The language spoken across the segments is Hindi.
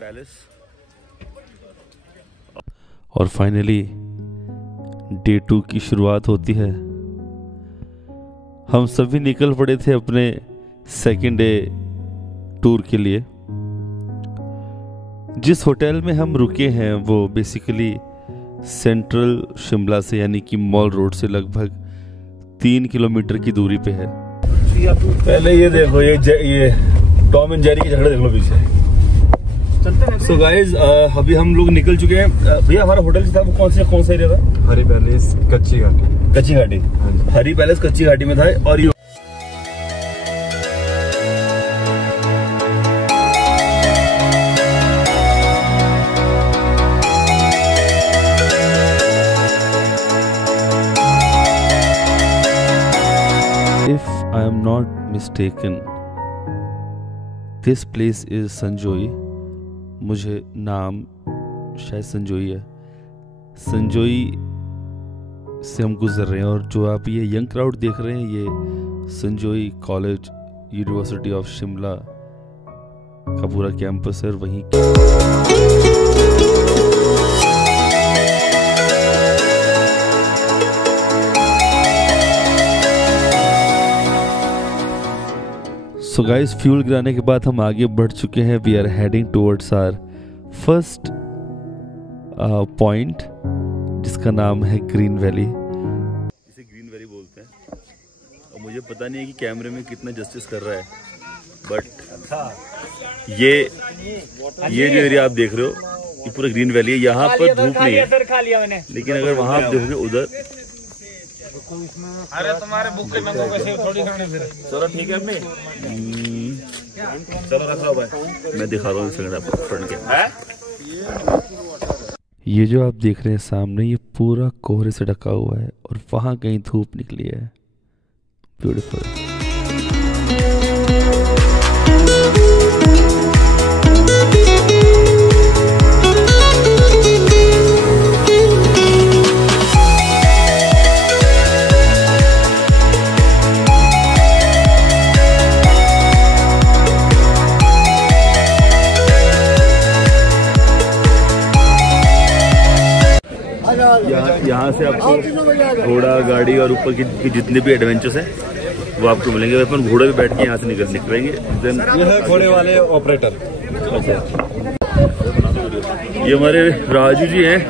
पैलेस। और फाइनली डे 2 की शुरुआत होती है। हम सभी निकल पड़े थे अपने सेकेंड डे टूर के लिए। जिस होटल में हम रुके हैं वो बेसिकली सेंट्रल शिमला से यानी कि मॉल रोड से लगभग 3 किलोमीटर की दूरी पे है। पहले ये देखो, ये टॉम एंड जेरी की झगड़ा देख लो पीछे। सो गाइज अभी हम लोग निकल चुके हैं। भैया हमारा होटल था वो कौन सा एरिया था? हरी पैलेस कच्ची घाटी। हरी पैलेस कच्ची घाटी में था। और ये If I am not mistaken, this place is संजोई। मुझे नाम शायद संजोई है। संजोई से हम गुजर रहे हैं और जो आप ये यंग क्राउड देख रहे हैं ये संजोई कॉलेज यूनिवर्सिटी ऑफ शिमला का पूरा कैंपस है। वहीं सो गाइस, फ्यूल गिराने के बाद हम आगे बढ़ चुके हैं। We are heading towards our first point जिसका नाम है ग्रीन वैली। इसे ग्रीन वैली बोलते हैं और मुझे पता नहीं है कि कैमरे में कितना जस्टिस कर रहा है, बट ये जो एरिया आप देख रहे हो ये पूरा ग्रीन वैली है। यहाँ पर धूप नहीं है, लेकिन अगर वहाँ आप देखोगे उधर। अरे तुम्हारे बुक के नंबरों का सेव थोड़ी करने फिर। चलो ठीक है अपने, चलो रखो भाई, मैं दिखा रहा हूँ सेकंड आपको फ्रंट के। ये जो आप देख रहे हैं सामने ये पूरा कोहरे से ढका हुआ है और वहाँ कहीं धूप निकली है। ब्यूटीफुल। यहाँ से आपको घोड़ा गाड़ी और ऊपर की जितने भी एडवेंचर्स हैं वो आपको मिलेंगे। अपन घोड़े पे बैठ के यहाँ से निकलेंगे। ये है घोड़े वाले ऑपरेटर। ये हमारे राजू जी हैं।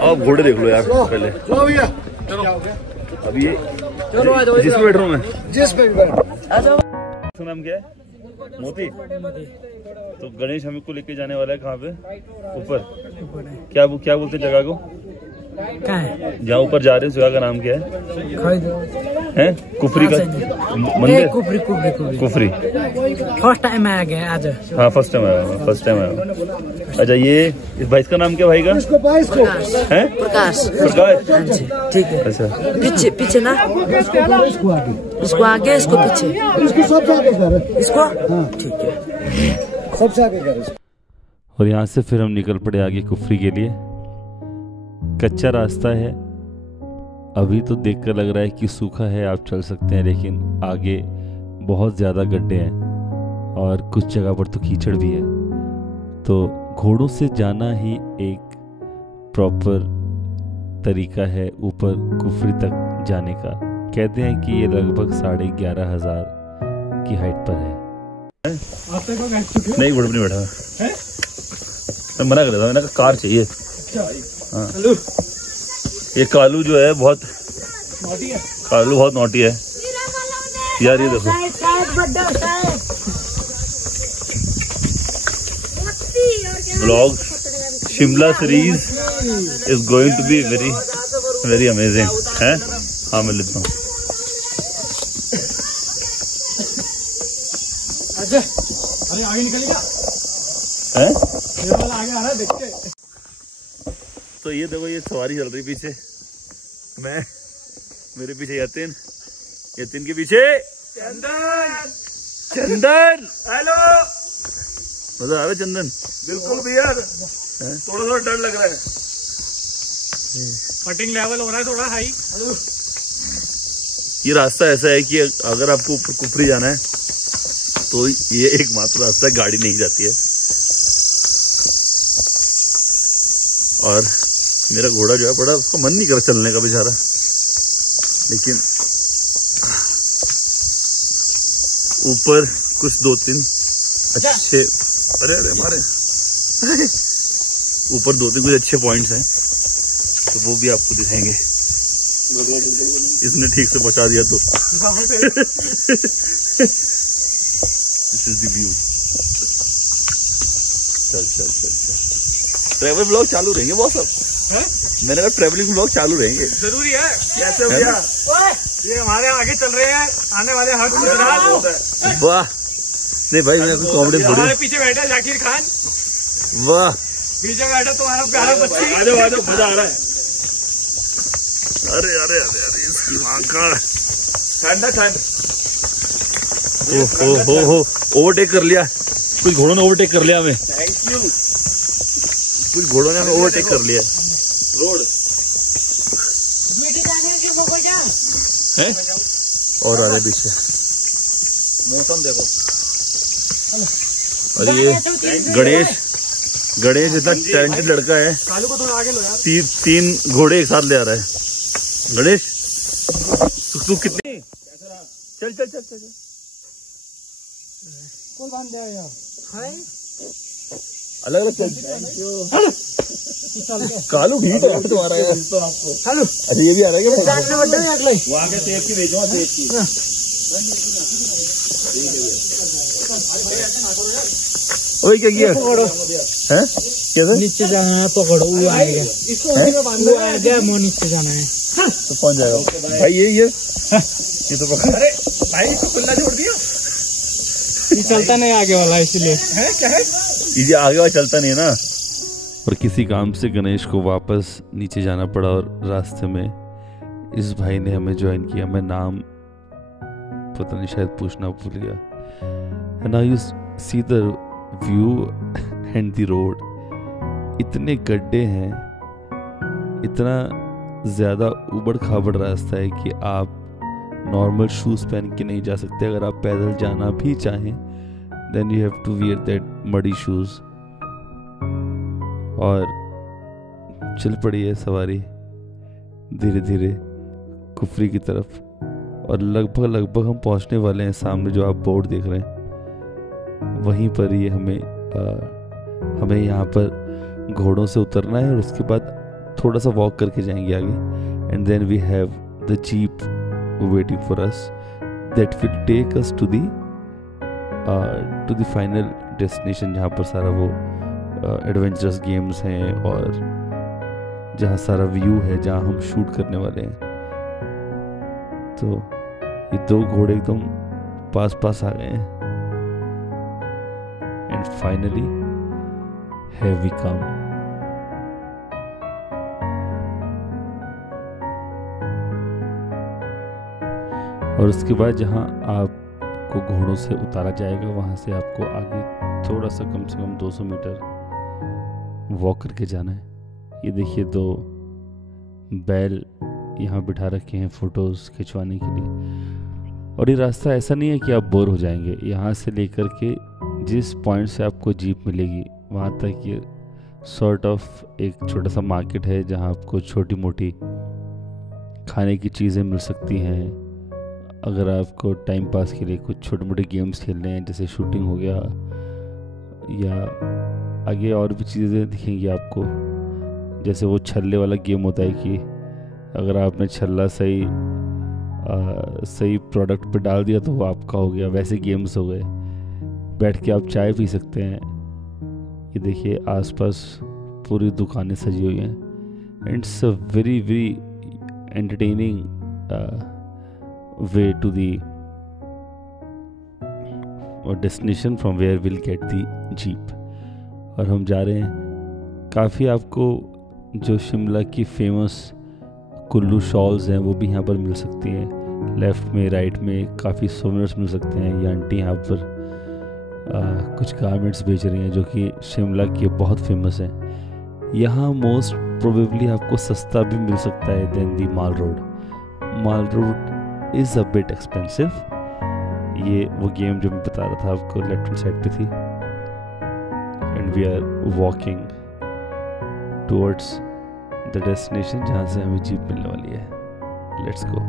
आप घोड़े देख लो यार पहले। अब ये जिसमें बैठ रहा हूँ मैं, जिसमें भी बैठ। नाम क्या है? मोती। तो गणेश हमें को लेके जाने वाला है कहाँ पे? ऊपर। क्या बोलते जगह को? जहाँ ऊपर जा रहे हैं जगह का नाम क्या है? कुफरी का मंदिर। कुफरी। फर्स्ट टाइम आया गया आज। हाँ फर्स्ट टाइम आया। अच्छा ये इस भाई का नाम क्या भाई का? है प्रकाश। ठीक है। अच्छा पीछे ना, इसको आगे इसको पीछे, इसको ठीक है सबसे आगे। और यहाँ से फिर हम निकल पड़े आगे कुफरी के लिए। कच्चा रास्ता है, अभी तो देखकर लग रहा है कि सूखा है, आप चल सकते हैं, लेकिन आगे बहुत ज़्यादा गड्ढे हैं और कुछ जगह पर तो कीचड़ भी है। तो घोड़ों से जाना ही एक प्रॉपर तरीका है ऊपर कुफरी तक जाने का। कहते हैं कि ये लगभग 11,500 की हाइट पर है। नहीं घोड़े पर नहीं बैठा मैं मना कर रहा था, मैंने कहा कार चाहिए। हाँ। ये कालू जो है बहुत नॉटी है यार। ये देखो blog Shimla series is going to be very amazing है। हाँ मैं लिखता हूँ। आगे निकलेगा है? आगे आ रहा है, देखते। तो ये देखो ये सवारी चल रही पीछे, मैं मेरे पीछे यतिन के पीछे चंदन। हेलो, मजा आ रहा है चंदन? बिल्कुल भैया, थोड़ा डर लग रहा है। कटिंग लेवल हो रहा है थोड़ा हाई। ये रास्ता ऐसा है कि अगर आपको ऊपर कुफरी जाना है तो ये एकमात्र रास्ता है, गाड़ी नहीं जाती है। और मेरा घोड़ा जो है बड़ा, उसका मन नहीं कर चलने का बेचारा, लेकिन ऊपर कुछ 2-3 अच्छे, अरे अरे हमारे ऊपर 2-3 कुछ अच्छे पॉइंट्स हैं, तो वो भी आपको दिखाएंगे। इसने ठीक से पहुंचा दिया तो। This is the view. चल ट्रैवल ब्लॉग चालू रहेंगे वो सब। मैंने कहा ट्रैवलिंग ब्लॉग चालू रहेंगे, जरूरी है। कैसे हो गया? ये हमारे आगे चल रहे हैं, आने वाले हर गुजरात। वाह, नहीं भाई मेरे को कॉमेडी थोड़ी। हमारे पीछे बैठा है जाकिर खान, वाह पीछे बैठा तुम्हारा प्यारा बच्ची। आ जाओ मजा आ रहा है। अरे अरे अरे अरे इसकी माँ का ठंडा ठंड। हो ओवरटेक कर लिया, कुछ घोड़ों ने ओवरटेक कर लिया हमें। Thank you. कुछ घोड़ों ने हमें ओवरटेक कर लिया रोड है। और आ रहे पीछे मौसम देखो। और ये गणेश इतना टैलेंटेड लड़का है, कालू को थोड़ा आगे लो यार। 3 घोड़े एक साथ ले आ रहा है। गणेश तू कितने, चल चल चल चल कौन बांध दिया यार? अलग अलग चल। कालू ठीक है तुम्हारा यार। तो आपको हेलो, अच्छा ये भी आ रहा है क्या? वो आगे सेब की भेजो, सेब की। ओए क्या किया है? कैसे नीचे जाना है, पकड़ो वो आएगा। इसको उसी में बांधो, वो आ गया, वो नीचे जाना है तो पहुंच जाएगा भाई। ये तो पकड़। अरे भाई इसको खुला छोड़ दिया, ये चलता नहीं आगे वाला, इसलिए है क्या है ये आगे वाला चलता नहीं है ना। और किसी काम से गणेश को वापस नीचे जाना पड़ा और रास्ते में इस भाई ने हमें ज्वाइन किया। मैं नाम पता नहीं, शायद पूछना भूल गया। And now you see the view and the road, इतने गड्ढे हैं, इतना ज़्यादा उबड़ खाबड़ रास्ता है कि आप नॉर्मल शूज़ पहन के नहीं जा सकते। अगर आप पैदल जाना भी चाहें then you have to wear that muddy shoes. और चल पड़ी है सवारी धीरे धीरे कुफरी की तरफ, और लगभग हम पहुंचने वाले हैं। सामने जो आप बोर्ड देख रहे हैं वहीं पर ये हमें यहाँ पर घोड़ों से उतरना है और उसके बाद थोड़ा सा वॉक करके जाएंगे आगे। And then we have the jeep waiting for us that will take us to the final destination, जहाँ पर सारा वो एडवेंचरस गेम्स हैं और जहाँ सारा व्यू है, जहाँ हम शूट करने वाले हैं। तो ये 2 घोड़े एकदम पास पास आ गए हैं। And finally have we come. और उसके बाद जहाँ आपको घोड़ों से उतारा जाएगा, वहाँ से आपको आगे थोड़ा सा कम से कम 200 मीटर वॉक करके जाना है। ये देखिए 2 बैल यहाँ बिठा रखे हैं फ़ोटोज़ खिंचवाने के लिए। और ये रास्ता ऐसा नहीं है कि आप बोर हो जाएंगे। यहाँ से लेकर के जिस पॉइंट से आपको जीप मिलेगी वहाँ तक ये सॉर्ट ऑफ एक छोटा सा मार्केट है, जहाँ आपको छोटी मोटी खाने की चीज़ें मिल सकती हैं। अगर आपको टाइम पास के लिए कुछ छोटे मोटे गेम्स खेलने हैं, जैसे शूटिंग हो गया, या आगे और भी चीज़ें दिखेंगी आपको। जैसे वो छल्ले वाला गेम होता है कि अगर आपने छल्ला सही प्रोडक्ट पे डाल दिया तो वो आपका हो गया, वैसे गेम्स हो गए। बैठ के आप चाय पी सकते हैं। ये देखिए आसपास पूरी दुकानें सजी हुई हैं। It's a very very entertaining way to the destination from where will get the jeep. और हम जा रहे हैं। काफ़ी आपको जो शिमला की फेमस कुल्लू शॉल्स हैं वो भी यहाँ पर मिल सकती हैं। लेफ़्ट में राइट में काफ़ी सोवेनिर्स मिल सकते हैं। ये आंटी यहाँ पर कुछ गारमेंट्स बेच रही हैं जो कि शिमला की बहुत फेमस हैं। यहाँ मोस्ट प्रोबेबली आपको सस्ता भी मिल सकता है then the Mall Road. Mall Road is a bit expensive. ये वो गेम जो मैं बता रहा था आपको लेफ्ट हैंड साइड पे थी। And we are walking towards the destination जहाँ से हमें जीप मिलने वाली है। Let's go.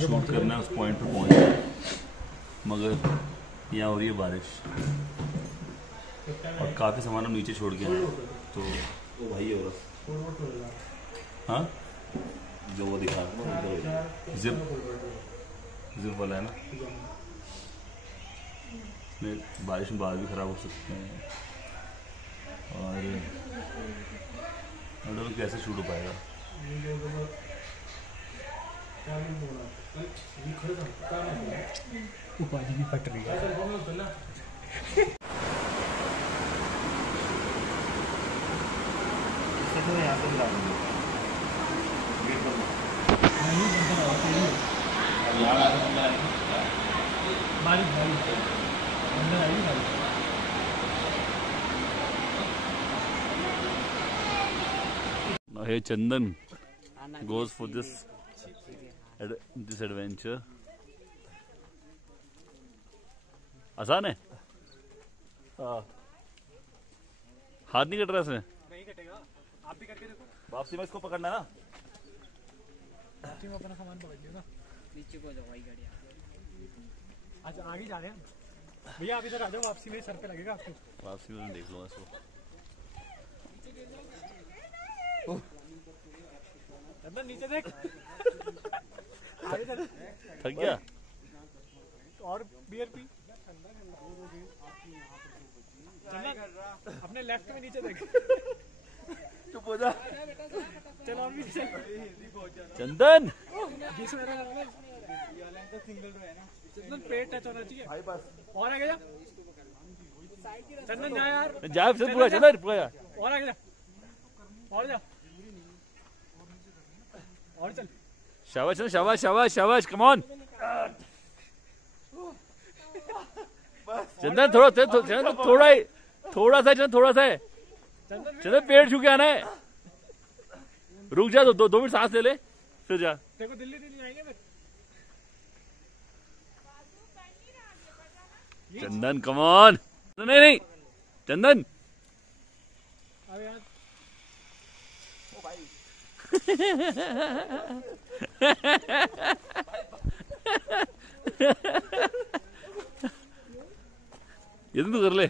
शूट करना है उस पॉइंट पे पहुंच गए, मगर यहाँ हो रही है बारिश और काफ़ी सामान हम नीचे छोड़ के आए, तो वो भाई होगा हाँ जो वो दिखा जिप वाला है ना, इसमें बारिश में बाल भी ख़राब हो सकते हैं और कैसे शूट हो पाएगा। उपाधि भी फट रही है। Hey Chandan goes for this adventure. आसान है? हाथ नहीं कट रहा इसमें? नहीं कटेगा, आप भी करके देखो। वापसी में इसको पकड़ना है ना? वापसी में अपना सामान पकड़ लियो ना। नीचे को जाओ भाई गाड़ी। आज आगे जा रहे हैं भैया, आप इधर आ जाओ, वापसी में सर पे लगेगा आपको। वापसी में देख लो इसको। नीचे देख। थक गया? और बियर पी। अपने लेफ्ट में नीचे देख। चुप हो जा। चलो और भी पेट टच होना चाहिए और आगे जा चंदन जा यार जा पूरा चंदन पूरा जा और आगे जा और जा और चल शाबाश शाबाश शाबाश शाबाश कम ऑन चंदन थोड़ा चंदन थोड़ा ही थोड़ा सा चंदन थोड़ा सा है चंदन पेड़ छू के आना है रुक जा दो मिनट सांस ले ले फिर जा देखो दिल्ली आएंगे फिर चंदन कम ऑन नहीं चंदन अबे यार ये तो कर ले।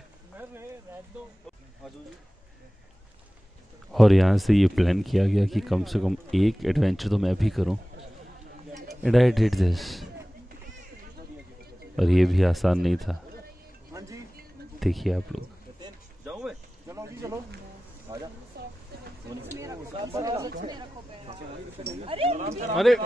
और यहाँ से ये प्लान किया गया कि कम से कम एक एडवेंचर तो मैं भी करूँ एंड आई डिड दिस और ये भी आसान नहीं था देखिए आप लोग अरे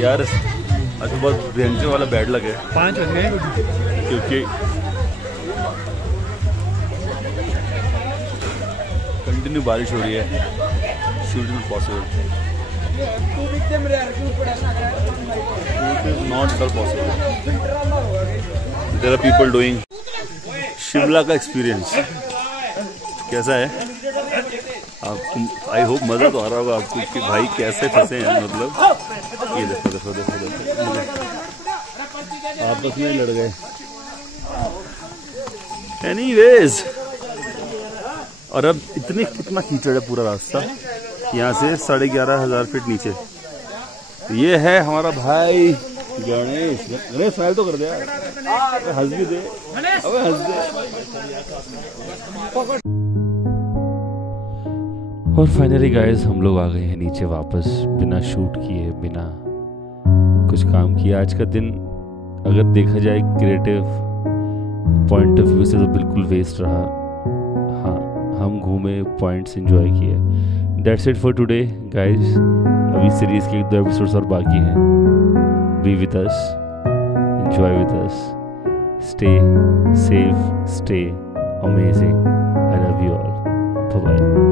यार आज बहुत भयंकर वाला बैड लगे 5 बन गए क्योंकि कंटिन्यू बारिश हो रही है shoot not possible not at all possible there are people doing Shimla का एक्सपीरियंस कैसा है आपको आई होप मजा तो आ रहा होगा आपको कि भाई कैसे फंसे हैं मतलब ये देखो आपस में लड़ गए एनीवेज और अब कितना कीचड़ है पूरा रास्ता यहाँ से 11,500 फीट नीचे ये है हमारा भाई गणेश स्माइल तो कर दे यार हंस भी दे अबे हंस दे और फाइनली गाइस हम लोग आ गए हैं नीचे वापस बिना शूट किए बिना कुछ काम किए आज का दिन अगर देखा जाए क्रिएटिव पॉइंट ऑफ व्यू से तो बिल्कुल वेस्ट रहा हाँ हम घूमे पॉइंट्स एंजॉय किए that's it for today guys अभी सीरीज के 2 एपिसोड्स और बाकी हैं be with us enjoy with us stay safe stay amazing I love you all bye bye